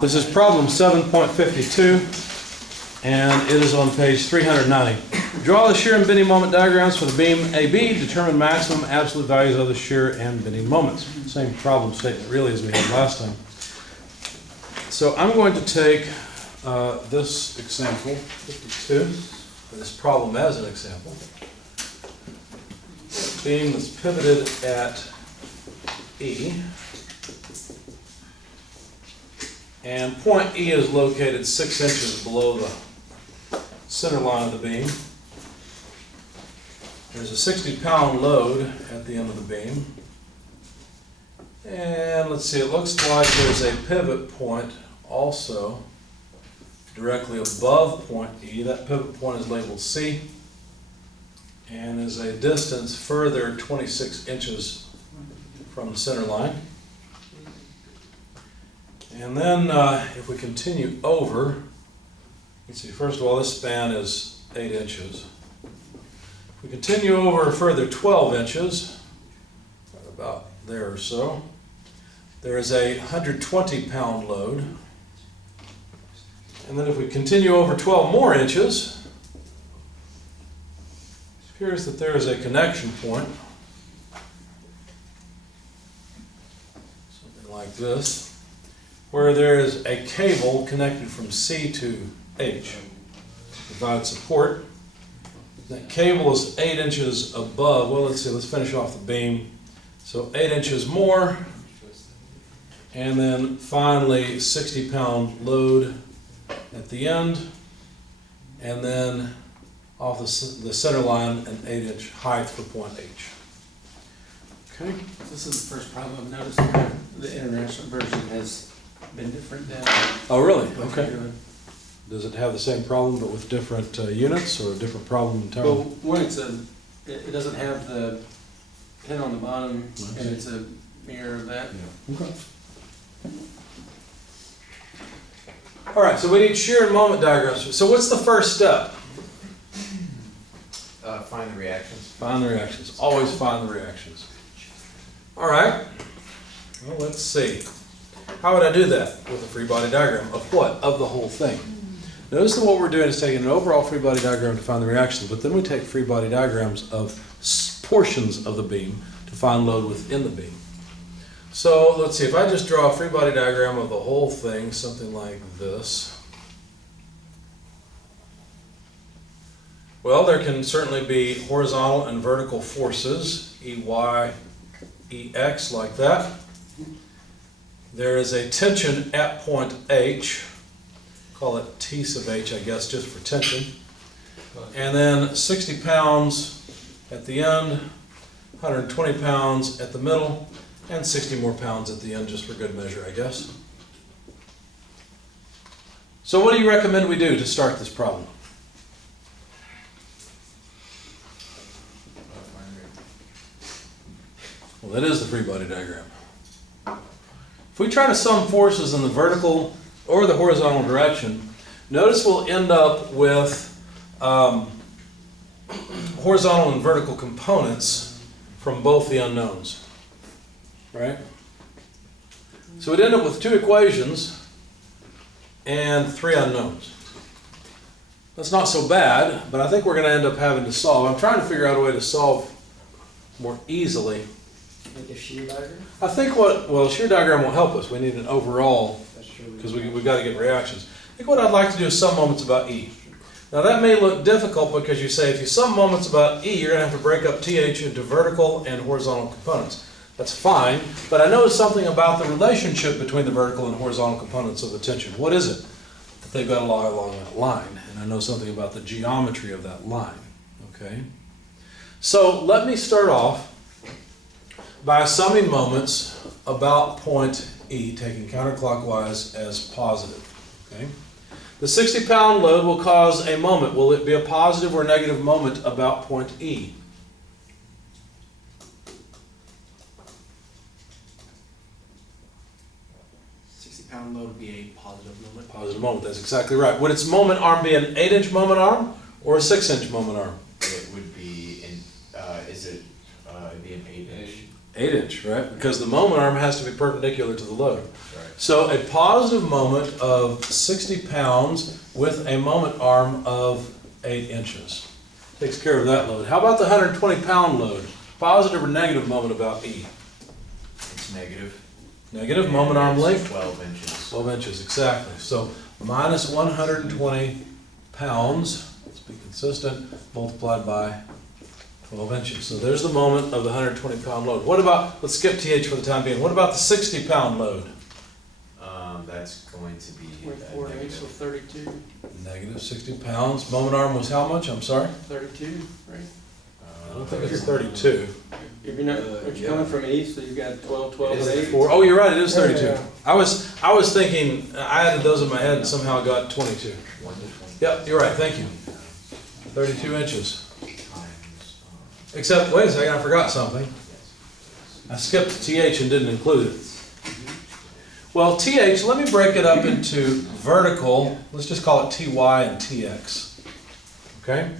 This is problem 7.52, and it is on page 390. Draw the shear and bending moment diagrams for the beam AB. Determine maximum absolute values of the shear and bending moments. Same problem statement really as we had last time. So I'm going to take this example, 52, or this problem as an example. Beam that's pivoted at E. And point E is located 6 inches below the center line of the beam. There's a 60-pound load at the end of the beam. And let's see, it looks like there's a pivot point also directly above point E. That pivot point is labeled C. And is a distance further 26 inches from the center line. And then if we continue over, let's see, first of all, this span is 8 inches. If we continue over a further 12 inches, right about there or so, there is a 120-pound load. And then if we continue over 12 more inches, it appears that there is a connection point, something like this, where there is a cable connected from C to H to provide support. That cable is 8 inches above, well, let's see, let's finish off the beam. So 8 inches more, and then finally 60-pound load at the end, and then off the center line an 8-inch height for point H. Okay. This is the first problem I've noticed that the international version has been different than. Oh, really? what Okay. you're doing. Does it have the same problem but with different units, or a different problem entirely? Well, one, it doesn't have the pin on the bottom, and it's a mirror of that. Yeah. Okay. All right, so we need shear and moment diagrams. So what's the first step? Find the reactions. Find the reactions. Always find the reactions. All right. Well, let's see. How would I do that with a free body diagram? Of what? Of the whole thing. Notice that what we're doing is taking an overall free body diagram to find the reactions, but then we take free body diagrams of portions of the beam to find load within the beam. So let's see, if I just draw a free body diagram of the whole thing, something like this. Well, there can certainly be horizontal and vertical forces, EY, EX, like that. There is a tension at point H, call it T sub H, I guess, just for tension. And then 60 pounds at the end, 120 pounds at the middle, and 60 more pounds at the end, just for good measure, I guess. So what do you recommend we do to start this problem? Well, that is the free body diagram. If we try to sum forces in the vertical or the horizontal direction, notice we'll end up with horizontal and vertical components from both the unknowns, right? So we'd end up with 2 equations and 3 unknowns. That's not so bad, but I think we're going to end up having to solve. I'm trying to figure out a way to solve more easily. Like a shear diagram? I think shear diagram will help us. We need an overall, That's true. because we've got to get reactions. I think what I'd like to do is sum moments about E. Now that may look difficult because you say if you sum moments about E, you're going to have to break up TH into vertical and horizontal components. That's fine, but I know something about the relationship between the vertical and horizontal components of the tension. What is it? That they've got to lie along that line, and I know something about the geometry of that line. Okay? So let me start off by summing moments about point E, taking counterclockwise as positive. Okay? The 60-pound load will cause a moment. Will it be a positive or negative moment about point E? £60 load would be a positive moment. Positive moment, that's exactly right. Would its moment arm be an 8-inch moment arm or a 6-inch moment arm? It would be in, it'd be an 8-inch. 8-inch, right? Because the moment arm has to be perpendicular to the load. Right. So a positive moment of 60 pounds with a moment arm of 8 inches. Takes care of that load. How about the 120 pound load? Positive or negative moment about E? It's negative. Negative, moment arm It's length? 12 inches. 12 inches, exactly. So minus 120 pounds, let's be consistent, multiplied by 12 inches. So there's the moment of the 120 pound load. What about, let's skip TH for the time being. What about the 60 pound load? That's going to be 24 inches, so negative. 32, Negative 60 pounds. Moment arm was how much? I'm sorry? 32, right? I don't think it's 32. If you're not, if you're coming from east, so you've got 12, 12, and 8. Oh, you're right, it is 32. Yeah. I was thinking, I added those in my head and somehow got 22. 1 to 20 Yep, you're right, thank you. 32 inches. times, Except, wait a second, I forgot something. I skipped TH and didn't include it. Well, TH, let me break it up into vertical, let's just call it TY and TX. Okay?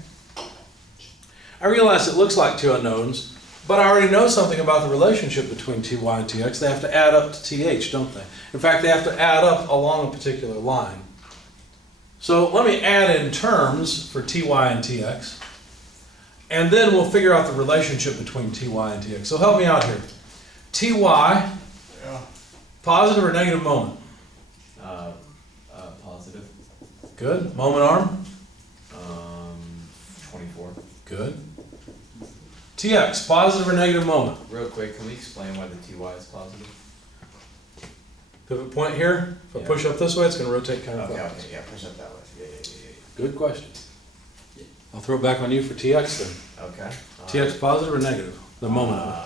I realize it looks like two unknowns, but I already know something about the relationship between TY and TX. They have to add up to TH, don't they? In fact, they have to add up along a particular line. So let me add in terms for TY and TX, and then we'll figure out the relationship between TY and TX. So help me out here. TY, positive or negative moment? positive. Good. Moment arm? 24. Good. TX, positive or negative moment? Real quick, can we explain why the TY is positive? Pivot point here. If I push up this way, it's going to rotate counterclockwise. Okay, yeah, push up that way. Yeah. Good question. I'll throw it back on you for TX then. Okay. TX positive or negative? The moment of it.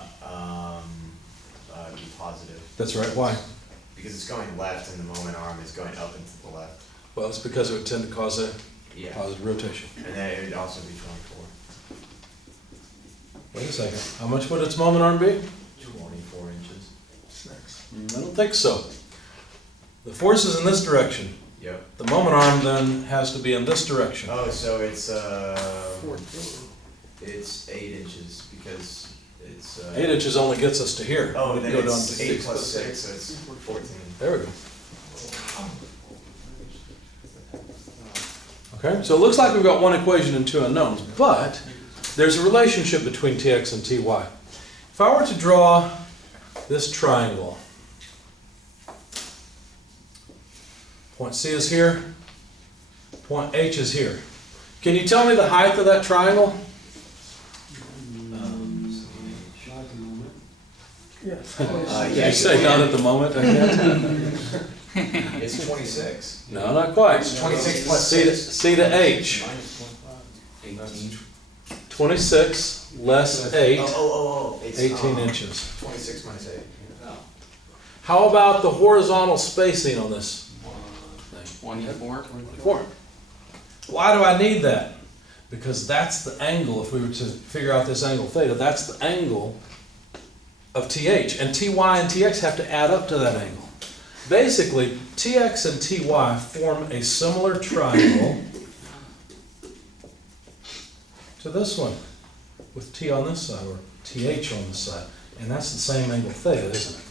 Be positive. That's right. Why? Because it's going left and the moment arm is going up and to the left. Well, it's because it would tend to cause a Yeah. positive rotation. And then it would also be 24. Wait a second. How much would its moment arm be? 24 inches. I don't think so. The force is in this direction. Yep. The moment arm then has to be in this direction. Oh, so it's 8 inches because it's 8 inches only gets us to here. Oh, We then go down it's to 8 6. plus 6, so it's 14. There we go. Okay, so it looks like we've got one equation and two unknowns, but there's a relationship between TX and TY. If I were to draw this triangle, point C is here, point H is here. Can you tell me the height of that triangle? Yes. Yeah, You say not at the moment, I guess. It's 26. No, not quite. It's 26 plus C to, 6. C to H. 18. 26 less 8, It's 18 inches. 26 minus 8. How about the horizontal spacing on this? 24. 24. Why do I need that? Because that's the angle, if we were to figure out this angle theta, that's the angle of TH. And TY and TX have to add up to that angle. Basically, TX and TY form a similar triangle to this one, with T on this side, or TH on this side. And that's the same angle theta, isn't it?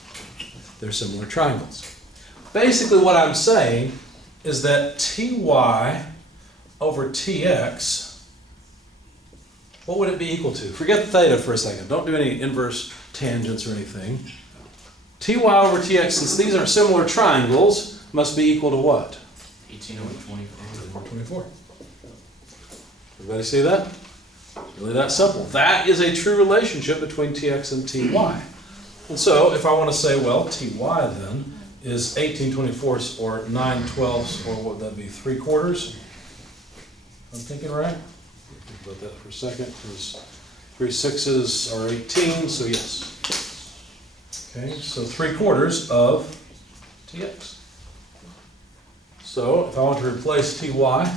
They're similar triangles. Basically what I'm saying is that TY over TX, what would it be equal to? Forget theta for a second. Don't do any inverse tangents or anything. TY over TX, since these are similar triangles, must be equal to what? 18 over 24. 24. Everybody see that? It's really that simple. That is a true relationship between TX and TY. And so, if I want to say, well, TY then is 18/24 or 9/12, or what would that be, 3/4? I'm thinking right? Think about that for a second, because 3 6s are 18, so yes. Okay, so 3/4 of TX. So, if I want to replace TY,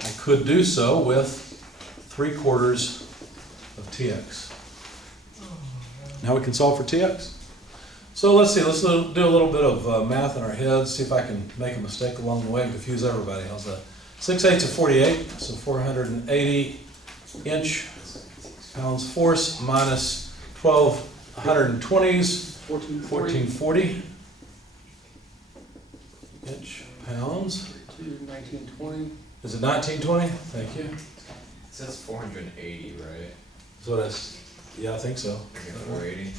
I could do so with 3/4 of TX. Now we can solve for TX. So let's see, let's do a little bit of math in our heads, see if I can make a mistake along the way and confuse everybody. How's that? 6/8 of 48, so 480 inch-pounds force minus 12 120s, 1440. inch pounds. 1920. Is it 1920? Thank you. It says 480, right? So that's, yeah, I think so. Okay, 480.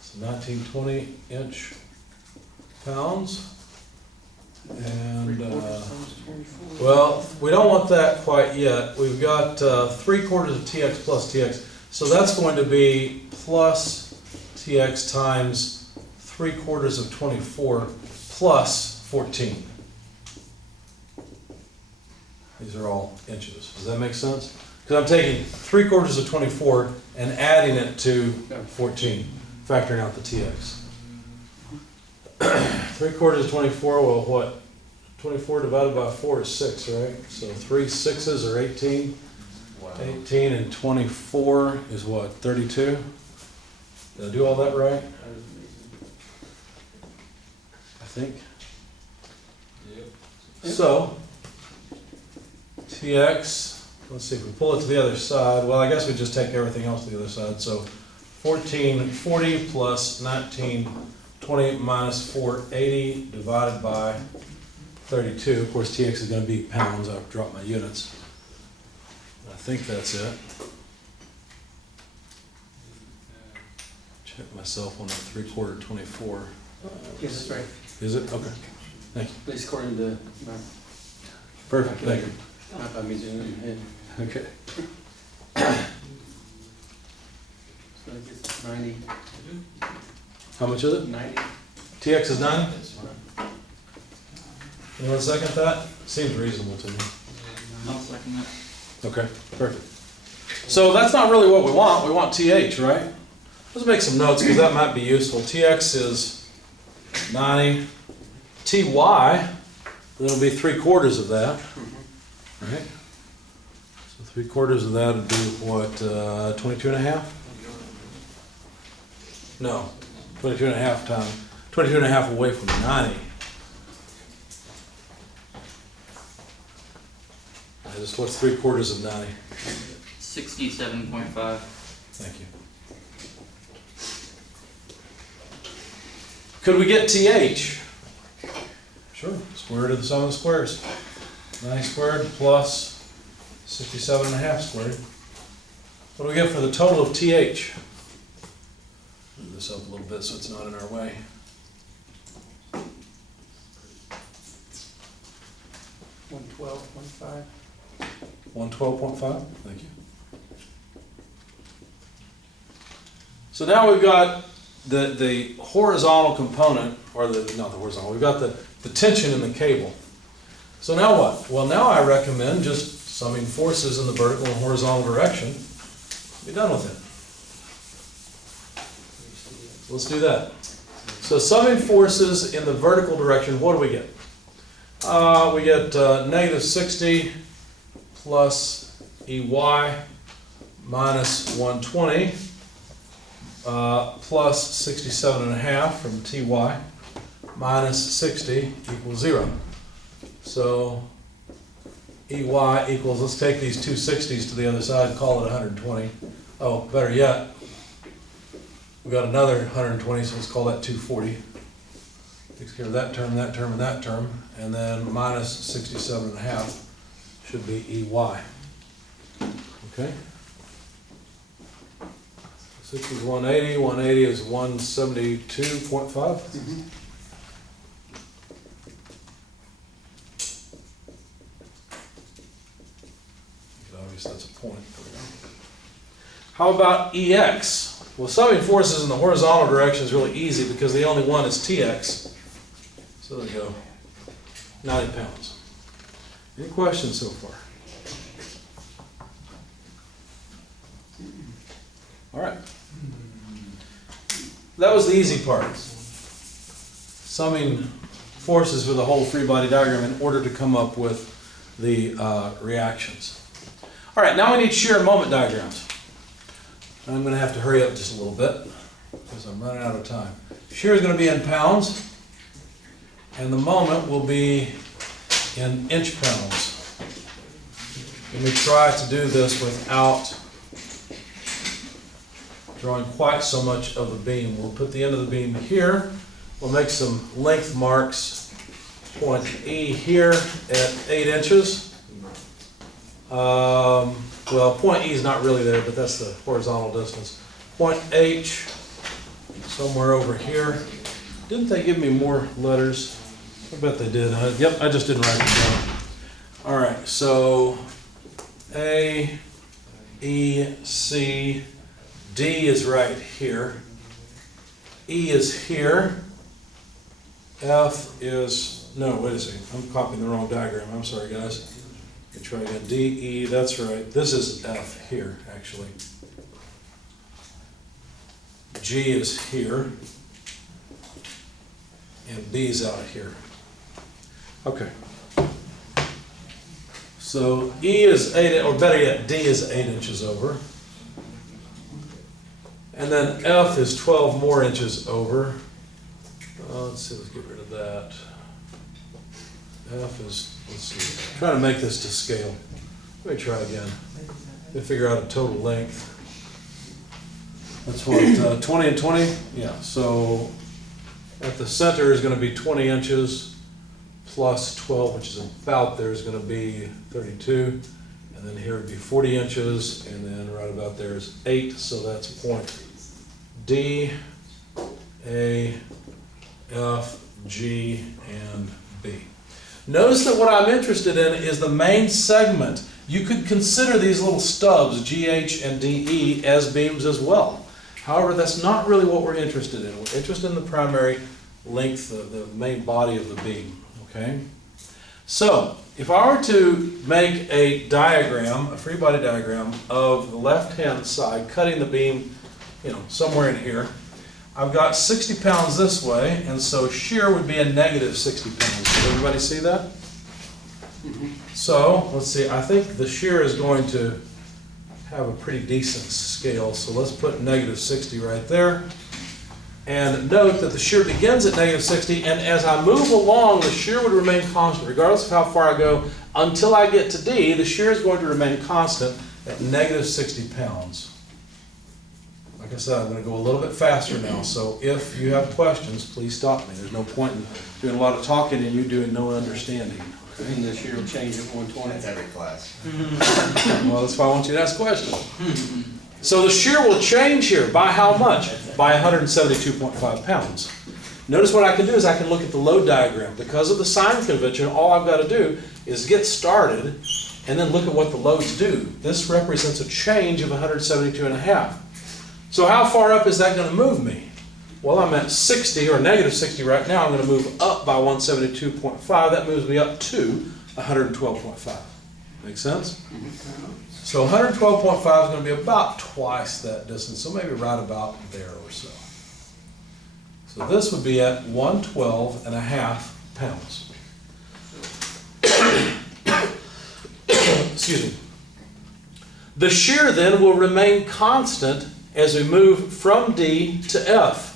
So 1920 inch pounds. And, 3/4 times 24. well, we don't want that quite yet. We've got 3/4 of TX plus TX. So that's going to be plus TX times 3/4 of 24 plus 14. These are all inches. Does that make sense? Because I'm taking 3/4 of 24 and adding it to 14, factoring out the TX. 3/4 of 24, well, what? 24 divided by 4 is 6, right? So 3 6s are 18. Wow. 18 and 24 is what, 32? Did I do all that right? That is amazing. I think. Yep. So, TX, let's see, if we pull it to the other side, well, I guess we just take everything else to the other side. So 1440 plus 1920 minus 480 divided by 32. Of course, TX is going to be pounds. I've dropped my units. I think that's it. Check myself on that 3/4 24. Yes, that's right. Is it? Okay. Thank you. At least according to my, Perfect. Thank you. not by me doing it in my head. Okay. So I guess 90. How much is it? 90. TX is 9? That's fine. You want to second that? Seems reasonable to me. I'll second that. Okay, perfect. So that's not really what we want. We want TH, right? Let's make some notes because that might be useful. TX is 90. TY, that'll be 3/4 of that, right? So 3/4 of that would be what, 22 and a half? No, 22 and a half times, 22 and a half away from 90. Just what's 3/4 of 90? 67.5. Thank you. Could we get TH? Sure, square root of the sum of the squares. 90 squared plus 67 and a half squared. What do we get for the total of TH? Move this up a little bit so it's not in our way. 112.5. 112.5, thank you. So now we've got the horizontal component, or not the horizontal, we've got the tension in the cable. So now what? Well, now I recommend just summing forces in the vertical and horizontal direction. Be done with it. Let's do that. So summing forces in the vertical direction, what do we get? We get negative 60 plus EY minus 120 plus 67 and a half from TY minus 60 equals 0. So EY equals, let's take these two 60s to the other side and call it 120. Oh, better yet, we got another 120, so let's call that 240. Takes care of that term, and that term, and then minus 67 and a half should be EY. Okay? 60 is 180, 180 is 172.5. Obviously that's a point. There we go. How about EX? Well, summing forces in the horizontal direction is really easy because the only one is TX. So there we go. 90 pounds. Any questions so far? All right. That was the easy part. Summing forces for the whole free body diagram in order to come up with the reactions. All right, now we need shear and moment diagrams. I'm going to have to hurry up just a little bit because I'm running out of time. Shear is going to be in pounds, and the moment will be in inch pounds. Let me try to do this without drawing quite so much of the beam. We'll put the end of the beam here, we'll make some length marks. Point E here at 8 inches. Well, point E is not really there, but that's the horizontal distance. Point H, somewhere over here. Didn't they give me more letters? I bet they did. Yep, I just didn't write it down. All right, so A, E, C, D is right here. E is here. F is, no, wait a second. I'm copying the wrong diagram. I'm sorry, guys. Let me try again. D, E, that's right. This is F here, actually. G is here. And B's out here. Okay. So E is 8, or better yet, D is 8 inches over. And then F is 12 more inches over. Let's see, let's get rid of that. F is, let's see, I'm trying to make this to scale. Let me try again. Let me figure out a total length. That's what, 20 and 20? Yeah, so at the center is going to be 20 inches plus 12, which is about there, is going to be 32. And then here would be 40 inches, and then right about there is 8, so that's point D, A, F, G, and B. Notice that what I'm interested in is the main segment. You could consider these little stubs, G, H, and D, E, as beams as well. However, that's not really what we're interested in. We're interested in the primary length, the main body of the beam, okay? So, if I were to make a diagram, a free body diagram of the left-hand side, cutting the beam, somewhere in here, I've got 60 pounds this way, and so shear would be a negative 60 pounds. Does everybody see that? So, let's see, I think the shear is going to have a pretty decent scale, so let's put negative 60 right there. And note that the shear begins at negative 60, and as I move along, the shear would remain constant, regardless of how far I go. Until I get to D, the shear is going to remain constant at negative 60 pounds. Like I said, I'm going to go a little bit faster now, so if you have questions, please stop me. There's no point in doing a lot of talking and you doing no understanding. Okay? And this year will change at 120. That's every class. Well, that's why I want you to ask questions. So the shear will change here by how much? By 172.5 pounds. Notice what I can do is I can look at the load diagram. Because of the sign convention, all I've got to do is get started and then look at what the loads do. This represents a change of 172.5. So how far up is that going to move me? Well, I'm at 60 or negative 60 right now. I'm going to move up by 172.5. That moves me up to 112.5. Make sense? So 112.5 is going to be about twice that distance, so maybe right about there or so. So this would be at 112.5 pounds. Excuse me. The shear then will remain constant as we move from D to F.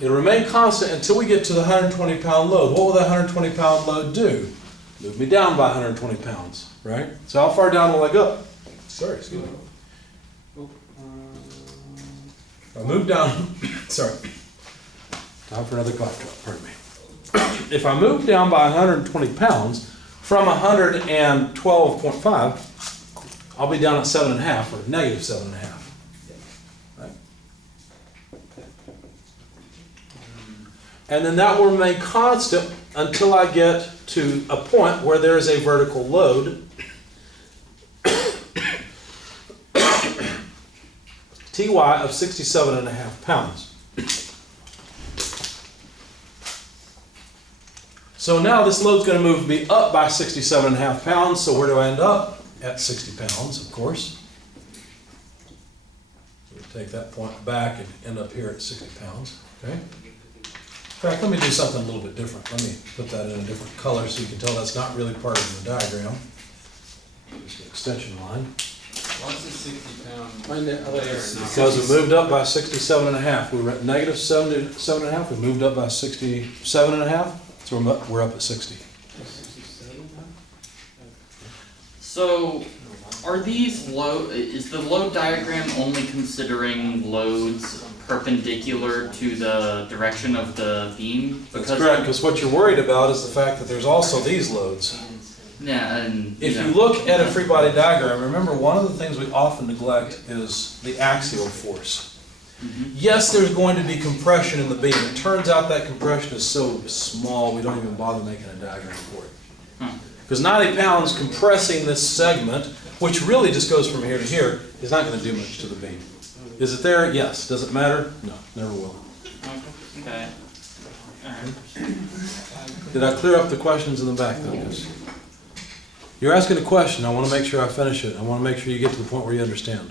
It'll remain constant until we get to the 120-pound load. What will that 120-pound load do? Move me down by 120 pounds, right? So how far down will I go? Sorry, excuse me. If I move down, sorry. Time for another cough drop, pardon me. If I move down by 120 pounds from 112.5, I'll be down at 7.5 or negative 7.5. Right? And then that will remain constant until I get to a point where there is a vertical load. TY of 67.5 pounds. So now this load's going to move me up by 67.5 pounds. So where do I end up? At 60 pounds, of course. So we take that point back and end up here at 60 pounds. Okay. In fact, let me do something a little bit different. Let me put that in a different color so you can tell that's not really part of the diagram. Just an extension line. What's the 60 pound? Because we moved up by 67.5. We were at negative 7.5. We moved up by 67.5. So we're up at 60. So, are these is the load diagram only considering loads perpendicular to the direction of the beam? That's Because correct, because what you're worried about is the fact that there's also these loads. yeah, and If know, you look at a free body diagram, remember one of the things we often neglect is the axial force. Mhm. Yes, there's going to be compression in the beam. It turns out that compression is so small, we don't even bother making a diagram for it. Huh. Because 90 pounds compressing this segment, which really just goes from here to here, is not going to do much to the beam. Is it there? Yes. Does it matter? No, never will. Okay. Alright. Did I clear up the questions in the back though? 'Cause you're asking a question, I want to make sure I finish it. I want to make sure you get to the point where you understand.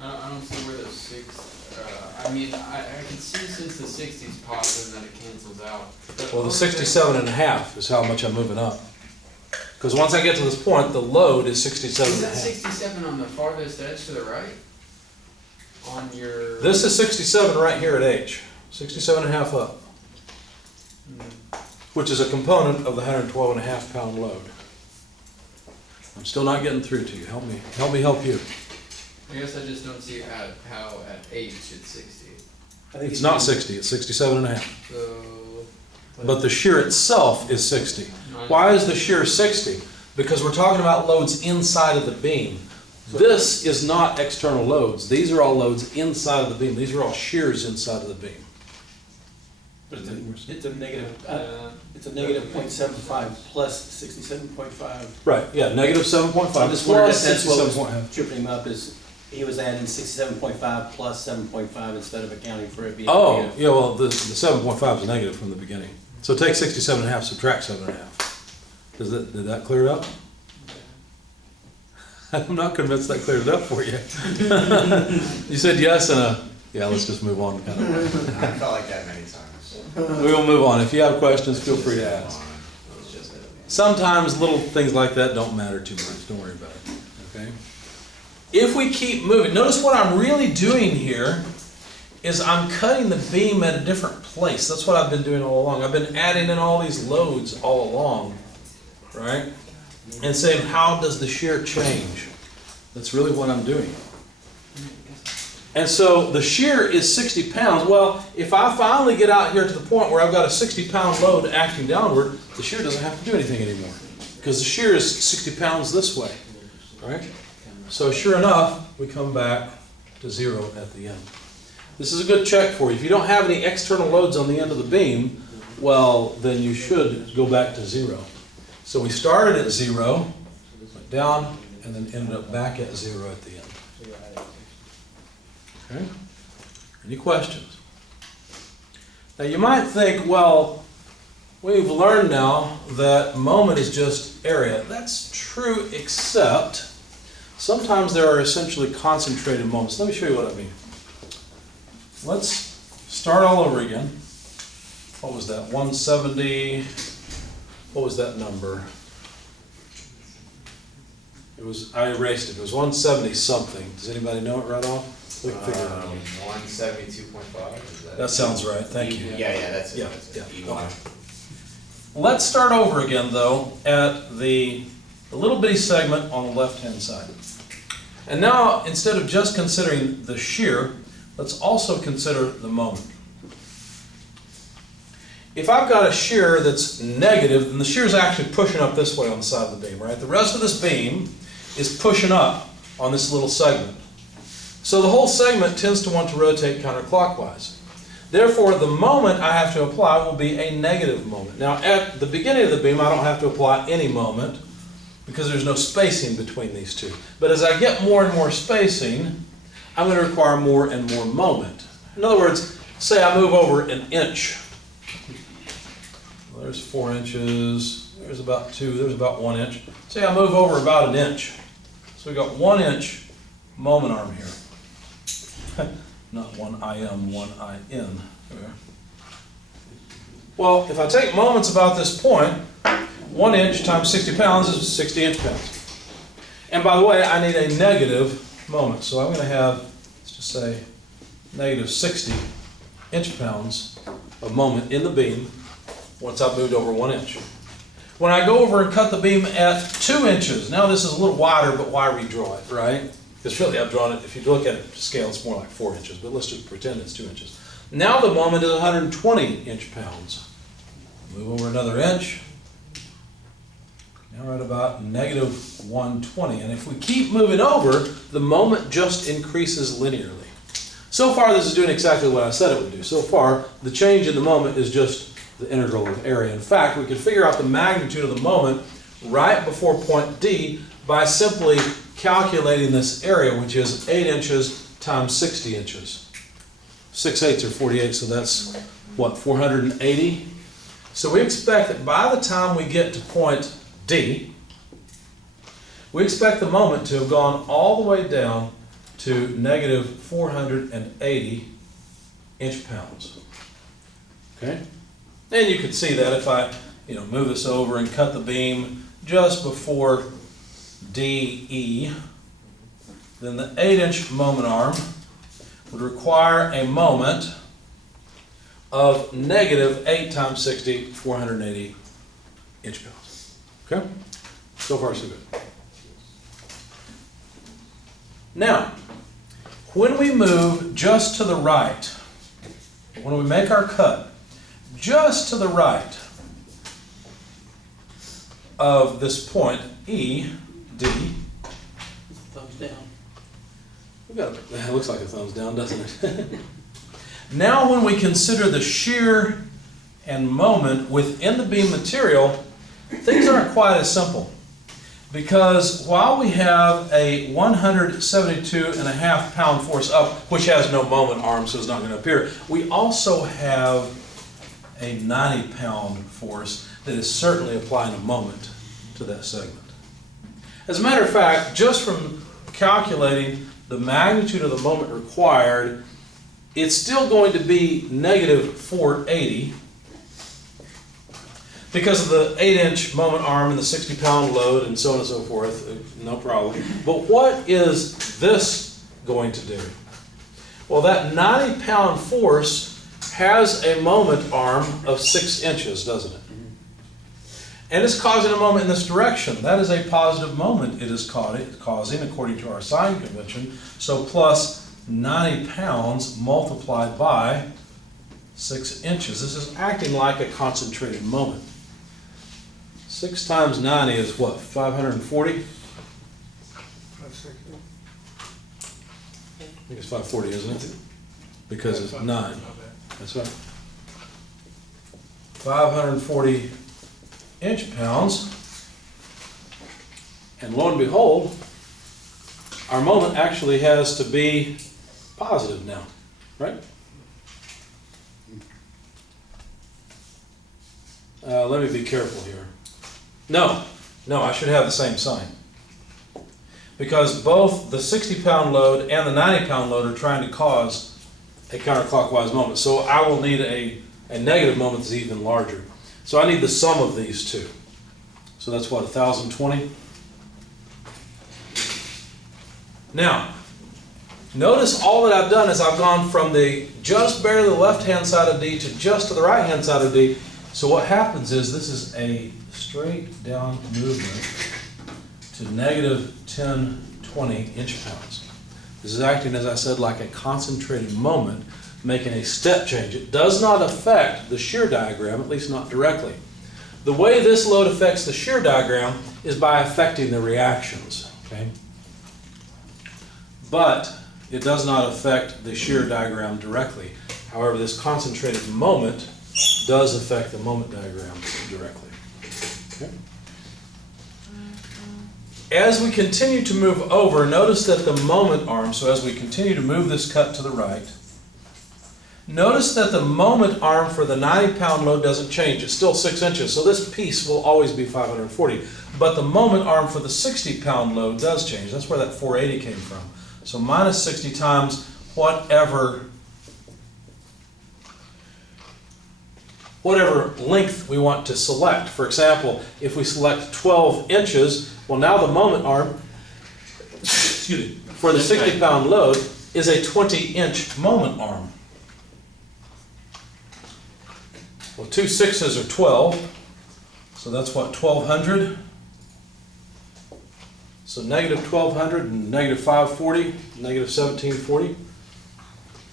I don't see where the I mean, I can see since the 60's positive that it cancels out. But Well, the over 67 and a half is how much I'm moving up. Because once I get to this point, the load is 67 Is and a that half. 67 on the farthest edge to the right? On your... This is 67 right here at H, 67 and a half up, which is a component of the 112 and a half pound load. I'm still not getting through to you. Help me help you. I guess I just don't see how at H it's 60. It's not 60, it's 67 and a half. So... But the shear itself is 60. Nine- Why is the shear 60? Because we're talking about loads inside of the beam. This is not external loads. These are all loads inside of the beam. These are all shears inside of the beam. But it's a negative, Uh, it's a negative 0.75 plus 67.5. Right, yeah, negative 7.5 I just wondered plus if that's what 67.5. was tripping him up, is he was adding 67.5 plus 7.5 instead of accounting for it being Oh, negative. yeah, well, the 7.5 is negative from the beginning. So take 67 and a half, subtract 7 and a half. Did that clear it up? I'm not convinced that cleared it up for you. You said yes and yeah, let's just move on kind of. I felt like that many times. We will move on. If you have questions, feel free to ask. Sometimes little things like that don't matter too much. Don't worry about it. Okay? If we keep moving, notice what I'm really doing here is I'm cutting the beam at a different place. That's what I've been doing all along. I've been adding in all these loads all along, right? And saying, how does the shear change? That's really what I'm doing. And so the shear is 60 pounds. Well, if I finally get out here to the point where I've got a 60-pound load acting downward, the shear doesn't have to do anything anymore. Because the shear is 60 pounds this way, right? So sure enough, we come back to 0 at the end. This is a good check for you. If you don't have any external loads on the end of the beam, well, then you should go back to 0. So we started at 0, went down, and then ended up back at 0 at the end. Okay? Any questions? Now you might think, well, we've learned now that moment is just area. That's true, except sometimes there are essentially concentrated moments. Let me show you what I mean. Let's start all over again. What was that? 170. What was that number? It was, I erased it. It was 170 something. Does anybody know it right off? We can figure it out. 172.5, That sounds right. Thank you. Yeah, that's it. Yeah, That's yeah. it. E1. Let's start over again though at the little bitty segment on the left-hand side. And now, instead of just considering the shear, let's also consider the moment. If I've got a shear that's negative, then the shear is actually pushing up this way on the side of the beam, right? The rest of this beam is pushing up on this little segment. So the whole segment tends to want to rotate counterclockwise. Therefore, the moment I have to apply will be a negative moment. Now, at the beginning of the beam, I don't have to apply any moment because there's no spacing between these two. But as I get more and more spacing, I'm going to require more and more moment. In other words, say I move over an inch. Well, there's 4 inches, there's about 2, there's about 1 inch. Say I move over about an inch. So we've got 1 inch moment arm here. Not 1 IM, 1 IN. Okay. Well, if I take moments about this point, 1 inch times 60 pounds is 60 inch-pounds. And by the way, I need a negative moment. So I'm going to have, let's just say, negative 60 inch-pounds of moment in the beam once I've moved over 1 inch. When I go over and cut the beam at 2 inches, now this is a little wider, but why redraw it, right? Because really I've drawn it, if you look at it to scale, it's more like 4 inches, but let's just pretend it's 2 inches. Now the moment is 120 inch-pounds. Move over another inch. Now we're at about negative 120. And if we keep moving over, the moment just increases linearly. So far this is doing exactly what I said it would do. So far the change in the moment is just the integral of area. In fact, we can figure out the magnitude of the moment right before point D by simply calculating this area, which is 8 inches times 60 inches. 6/8 are 48, so that's what, 480? So we expect that by the time we get to point D, we expect the moment to have gone all the way down to negative 480 inch-pounds. Okay? And you can see that if I move this over and cut the beam just before DE, then the 8-inch moment arm would require a moment of negative 8 times 60, 480 inch-pounds. Okay? So far, so good. Now, when we move just to the right, when we make our cut, just to the right of this point, E, D, Thumbs down. it looks like a thumbs down, doesn't it? Now when we consider the shear and moment within the beam material, things aren't quite as simple. Because while we have a 172.5 pound force up, which has no moment arm, so it's not going to appear, we also have a 90 pound force that is certainly applying a moment to that segment. As a matter of fact, just from calculating the magnitude of the moment required, it's still going to be negative 480 because of the 8-inch moment arm and the 60-pound load and so on and so forth, no problem. But what is this going to do? Well, that 90-pound force has a moment arm of 6 inches, doesn't it? And it's causing a moment in this direction. That is a positive moment it is causing according to our sign convention. So plus 90 pounds multiplied by 6 inches. This is acting like a concentrated moment. 6 times 90 is what, 540? I think it's 540, isn't it? Because it's 9. That's right. 540 inch-pounds. And lo and behold, our moment actually has to be positive now, right? Let me be careful here. No, I should have the same sign. Because both the 60-pound load and the 90-pound load are trying to cause a counterclockwise moment. So I will need a negative moment that's even larger. So I need the sum of these two. So that's what, 1,020? Now, notice all that I've done is I've gone from the just barely the left-hand side of D to just to the right-hand side of D. So what happens is this is a straight down movement to negative 1020 inch-pounds. This is acting, as I said, like a concentrated moment, making a step change. It does not affect the shear diagram, at least not directly. The way this load affects the shear diagram is by affecting the reactions, okay? But it does not affect the shear diagram directly. However, this concentrated moment does affect the moment diagram directly. Okay? As we continue to move over, notice that the moment arm, so as we continue to move this cut to the right, notice that the moment arm for the 90-pound load doesn't change. It's still 6 inches, so this piece will always be 540. But the moment arm for the 60-pound load does change. That's where that 480 came from. So minus 60 times whatever length we want to select. For example, if we select 12 inches, well, now the moment arm excuse me, for the 60-pound load is a 20-inch moment arm. Well, 2 6s are 12, so that's what, 1,200? So negative 1200 and negative 540, negative 1740.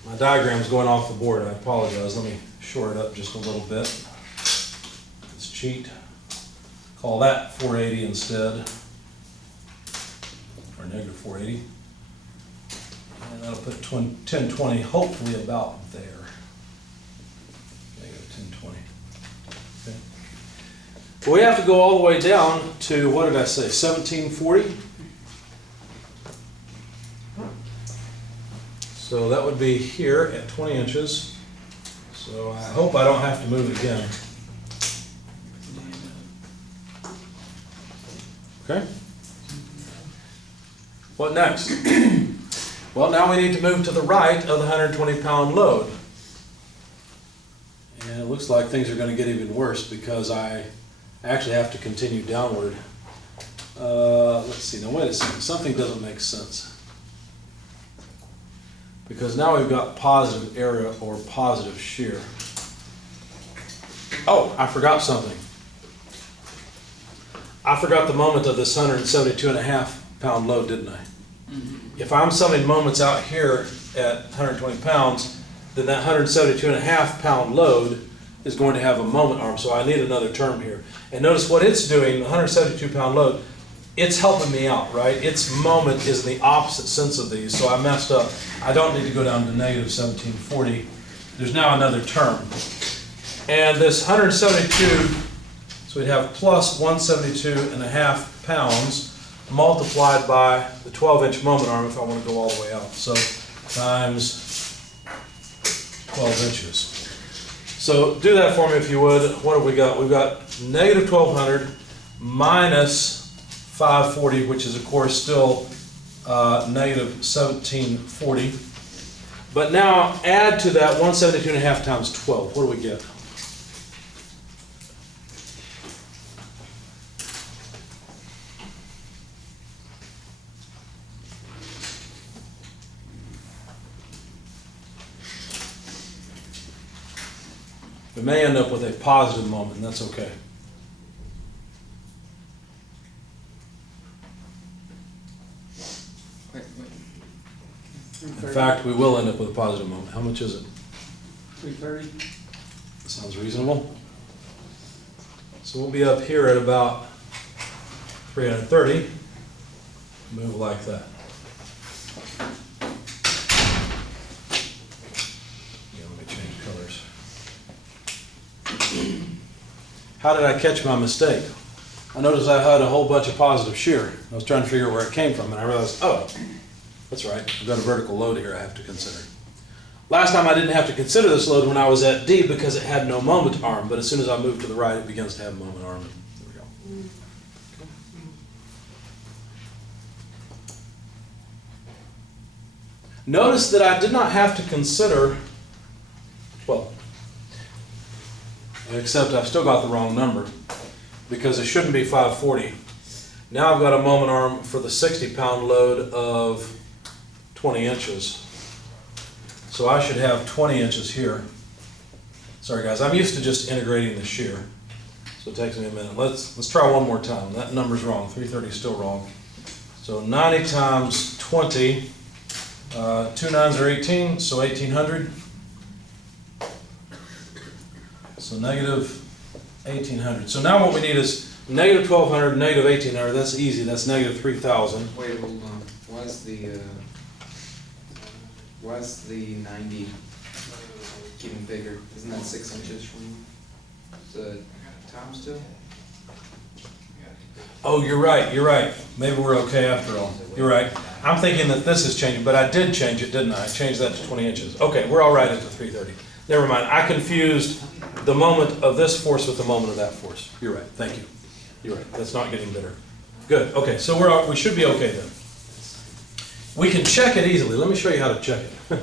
My diagram's going off the board, I apologize. Let me shore it up just a little bit. Let's cheat. Call that 480 instead. Or negative 480. And that'll put 1020 hopefully about there. Negative 1020. Okay. Well, we have to go all the way down to, what did I say, 1740? So that would be here at 20 inches. So I hope I don't have to move it again. Okay. What next? Well, now we need to move to the right of the 120-pound load. And it looks like things are going to get even worse because I actually have to continue downward. Let's see, now wait a second, something doesn't make sense. Because now we've got positive area or positive shear. Oh, I forgot something. I forgot the moment of this 172.5-pound load, didn't I? If I'm summing moments out here at 120 pounds, then that 172.5-pound load is going to have a moment arm, so I need another term here. And notice what it's doing, the 172-pound load, it's helping me out, right? Its moment is in the opposite sense of these, so I messed up. I don't need to go down to negative 1740. There's now another term. And this 172, so we'd have plus 172.5 pounds multiplied by the 12-inch moment arm if I want to go all the way out. So times 12 inches. So do that for me if you would. What have we got? We've got negative 1200 minus 540, which is of course still negative 1740. But now add to that 172.5 times 12. What do we get? We may end up with a positive moment, and that's okay. Wait. In fact, we will end up with a positive moment. How much is it? 330? Sounds reasonable. So we'll be up here at about 330. Move like that. Yeah, let me change colors. How did I catch my mistake? I noticed I had a whole bunch of positive shear. I was trying to figure out where it came from, and I realized, oh, that's right, I've got a vertical load here I have to consider. Last time I didn't have to consider this load when I was at D because it had no moment arm, but as soon as I move to the right, it begins to have a moment arm. There we go. Notice that I did not have to consider, well, except I've still got the wrong number because it shouldn't be 540. Now I've got a moment arm for the 60-pound load of 20 inches. So I should have 20 inches here. Sorry guys, I'm used to just integrating the shear. So it takes me a minute. Let's try one more time. That number's wrong. 330 is still wrong. So 90 times 20, 2 9s are 18, so 1800. So negative 1800. So now what we need is negative 1200, negative 1800. That's easy. That's negative 3000. Wait, hold on. Why's the 90 getting bigger? Isn't that 6 inches from the times two? Oh, you're right. You're right. Maybe we're okay after all. You're right. I'm thinking that this is changing, but I did change it, didn't I? I changed that to 20 inches. Okay, we're all right at the 330. Never mind. I confused the moment of this force with the moment of that force. You're right. Thank you. You're right. That's not getting better. Good. Okay, so we should be okay then. We can check it easily. Let me show you how to check it.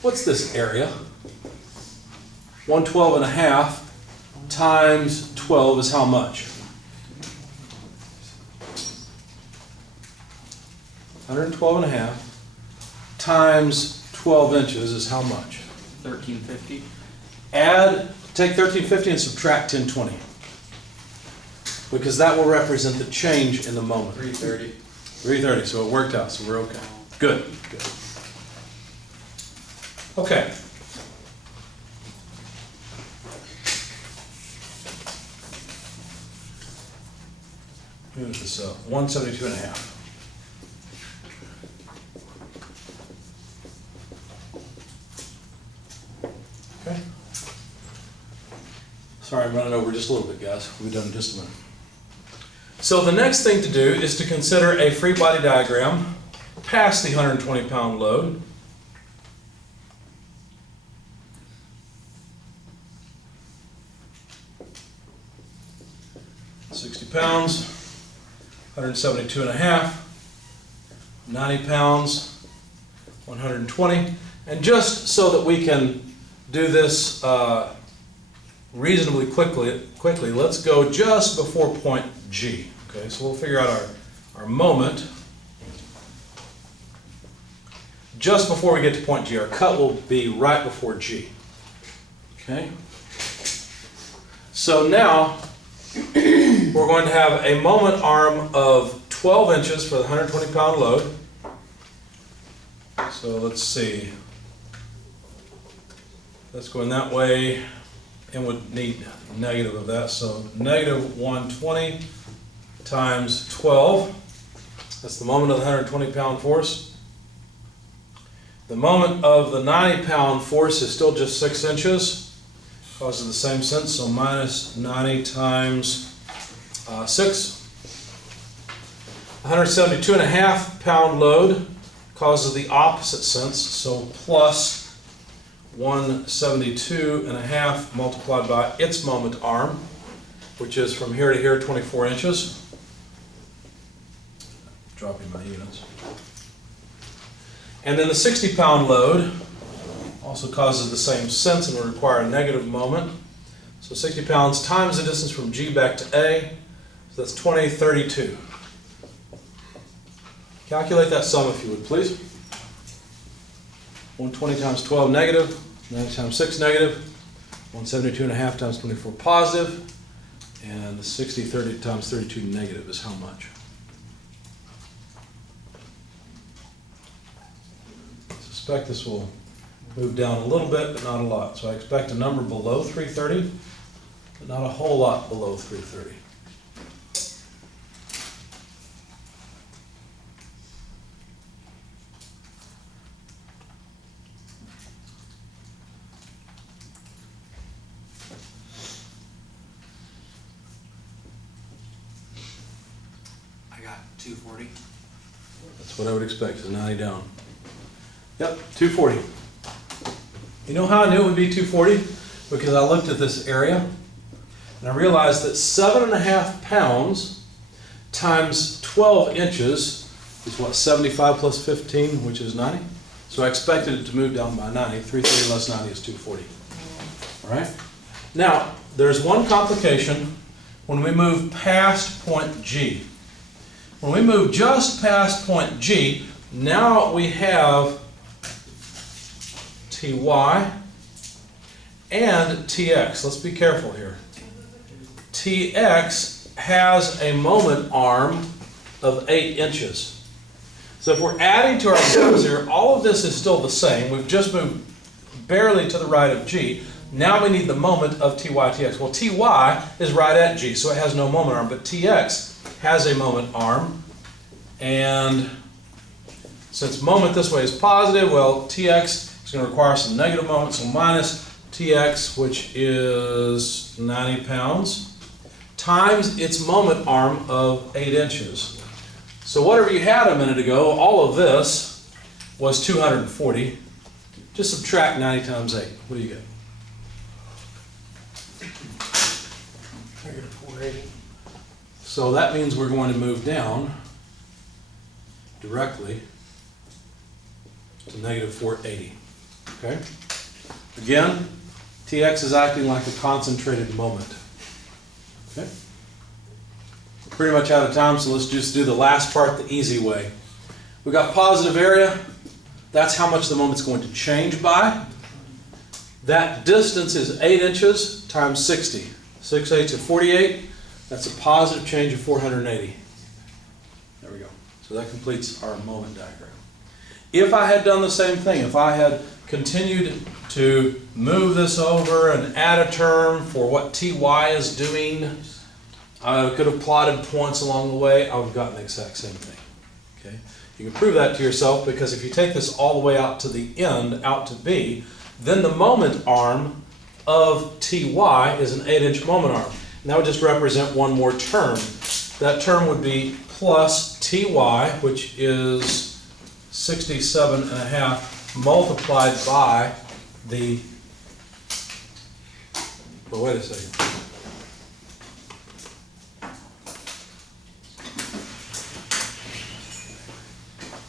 What's this area? 112.5 times 12 is how much? 112.5 times 12 inches is how much? 1350. Take 1350 and subtract 1020. Because that will represent the change in the moment. 330. 3:30, so it worked out, so we're okay. Good, good. Okay. Here's this, 172 and a half. Okay. Sorry, I'm running over just a little bit, guys. We'll be done in just a minute. So the next thing to do is to consider a free body diagram past the 120-pound load. £60, 172 and a half, 90 pounds, 120. And just so that we can do this reasonably quickly, let's go just before point G. Okay, so we'll figure out our moment just before we get to point G. Our cut will be right before G. Okay? So now we're going to have a moment arm of 12 inches for the 120-pound load. So let's see. That's going that way, and would need negative of that. So negative 120 times 12. That's the moment of the 120-pound force. The moment of the 90-pound force is still just 6 inches. Causes the same sense, so minus 90 times 6. 172.5-pound load causes the opposite sense, so plus 172.5 multiplied by its moment arm, which is from here to here 24 inches. Dropping my units. And then the 60-pound load also causes the same sense and will require a negative moment. So 60 pounds times the distance from G back to A, so that's 2032. Calculate that sum if you would, please. 120 times 12 negative, 90 times 6 negative, 172.5 times 24 positive, and the 30 times 32 negative is how much? I suspect this will move down a little bit, but not a lot. So I expect a number below 330, but not a whole lot below 330. I got 240. That's what I would expect, so 90 down. Yep, 240. You know how I knew it would be 240? Because I looked at this area and I realized that 7.5 pounds times 12 inches is what, 75 plus 15, which is 90? So I expected it to move down by 90. 330 less 90 is 240. All right? Now, there's one complication when we move past point G. When we move just past point G, now we have Ty and Tx. Let's be careful here. Tx has a moment arm of 8 inches. So if we're adding to our terms here, all of this is still the same. We've just moved barely to the right of G. Now we need the moment of Ty, Tx. Well, Ty is right at G, so it has no moment arm, but Tx has a moment arm. And since moment this way is positive, well, Tx is going to require some negative moment, so minus Tx, which is 90 pounds, times its moment arm of 8 inches. So whatever you had a minute ago, all of this was 240. Just subtract 90 times 8. What do you get? So that means we're going to move down directly to negative 480. Okay? Again, Tx is acting like a concentrated moment. Okay? We're pretty much out of time, so let's just do the last part the easy way. We've got positive area. That's how much the moment's going to change by. That distance is 8 inches times 60. 6 8s are 48. That's a positive change of 480. There we go. So that completes our moment diagram. If I had done the same thing, if I had continued to move this over and add a term for what ty is doing, I could have plotted points along the way, I would have gotten the exact same thing. Okay? You can prove that to yourself because if you take this all the way out to the end, out to B, then the moment arm of ty is an 8-inch moment arm. And that would just represent one more term. That term would be plus ty, which is 67.5 multiplied by the, well, wait a second.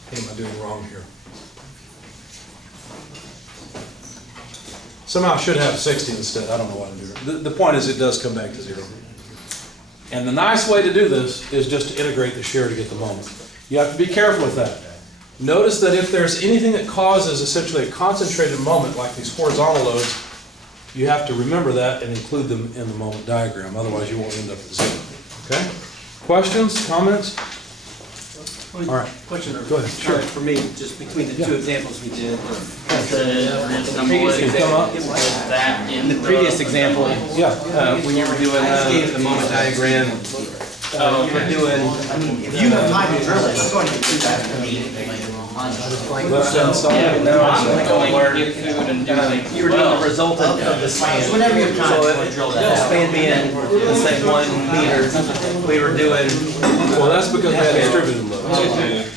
What am I doing wrong here? Somehow I should have 60 instead. I don't know what I'm doing. The point is it does come back to 0. And the nice way to do this is just to integrate the shear to get the moment. You have to be careful with that. Notice that if there's anything that causes essentially a concentrated moment like these horizontal loads, you have to remember that and include them in the moment diagram. Otherwise you won't end up at 0. Okay? Questions, comments? All right. Question Go ahead. Sure. for me, just between the Yeah. two examples we did. The reasonable previous is example- that in The previous example, Yeah. when you were doing the moment diagram, Oh, you were okay. doing, If you have time to drill it, I'm going to do that. Left hand side. Yeah, now I'm it's going where, to get food and do things you were doing the well. resultant of the span. Whenever you have time, So you wanna drill that the out. span being, let's say 1 meter, we were doing, Well, that's because we had distributed loads.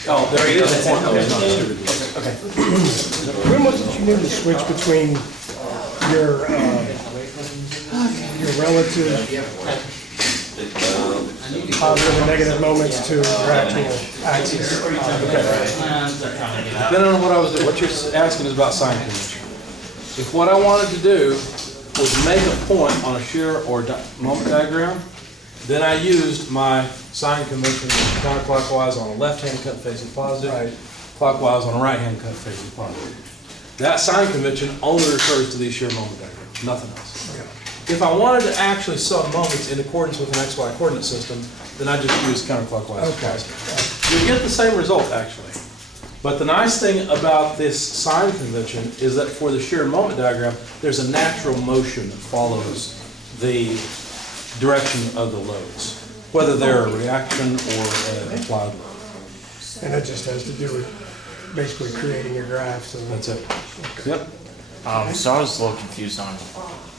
oh, there you go. That's the point. Okay. It's not distributed loads. When was it you knew to switch between your relative positive and negative moments to your actual axis? Depending on what I was doing, what you're asking is about sign convention. If what I wanted to do was make a point on a shear or moment diagram, then I used my sign convention counterclockwise on a left-hand cut facing positive, clockwise on a right-hand cut facing positive. That sign convention only refers to these shear moment diagrams, nothing else. If I wanted to actually sum moments in accordance with an XY coordinate system, then I just use counterclockwise. Okay. You get the same result, actually. But the nice thing about this sign convention is that for the shear moment diagram, there's a natural motion that follows the direction of the loads, whether they're a reaction or an applied load. And it just has to do with basically creating your graphs and That's it. Yep. So I was a little confused on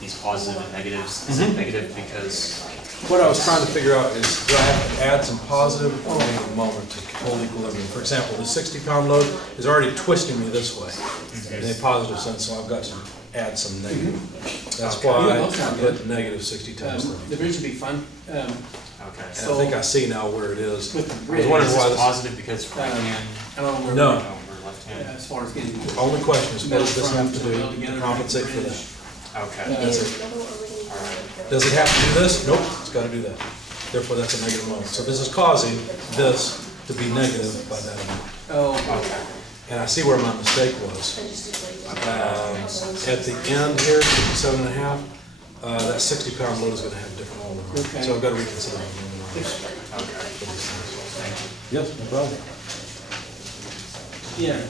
these positive and negatives. Is it negative because, What I was trying to figure out is, do I have to add some positive or negative moment to hold equilibrium? For example, the 60-pound load is already twisting me this way in a positive sense, so I've got to add some negative. That's why I put negative 60 times 30. The bridge would be fun. okay. And I think I see now where it is. With the I was bridge, wondering Is why this this, positive because right hand I don't know where. no, over left hand? As far as getting. only question is what does this have to do to compensate for that? Okay. That's it. Does it have to do this? Nope, it's got to do that. Therefore, that's a negative moment. So this is causing this to be negative by that amount. Oh, Okay. And I see where my mistake was. At the end here, 57.5, that 60-pound load is going to have a different moment. Okay. So I've got to reconsider the moment arms. Okay. Yes, no problem. yeah.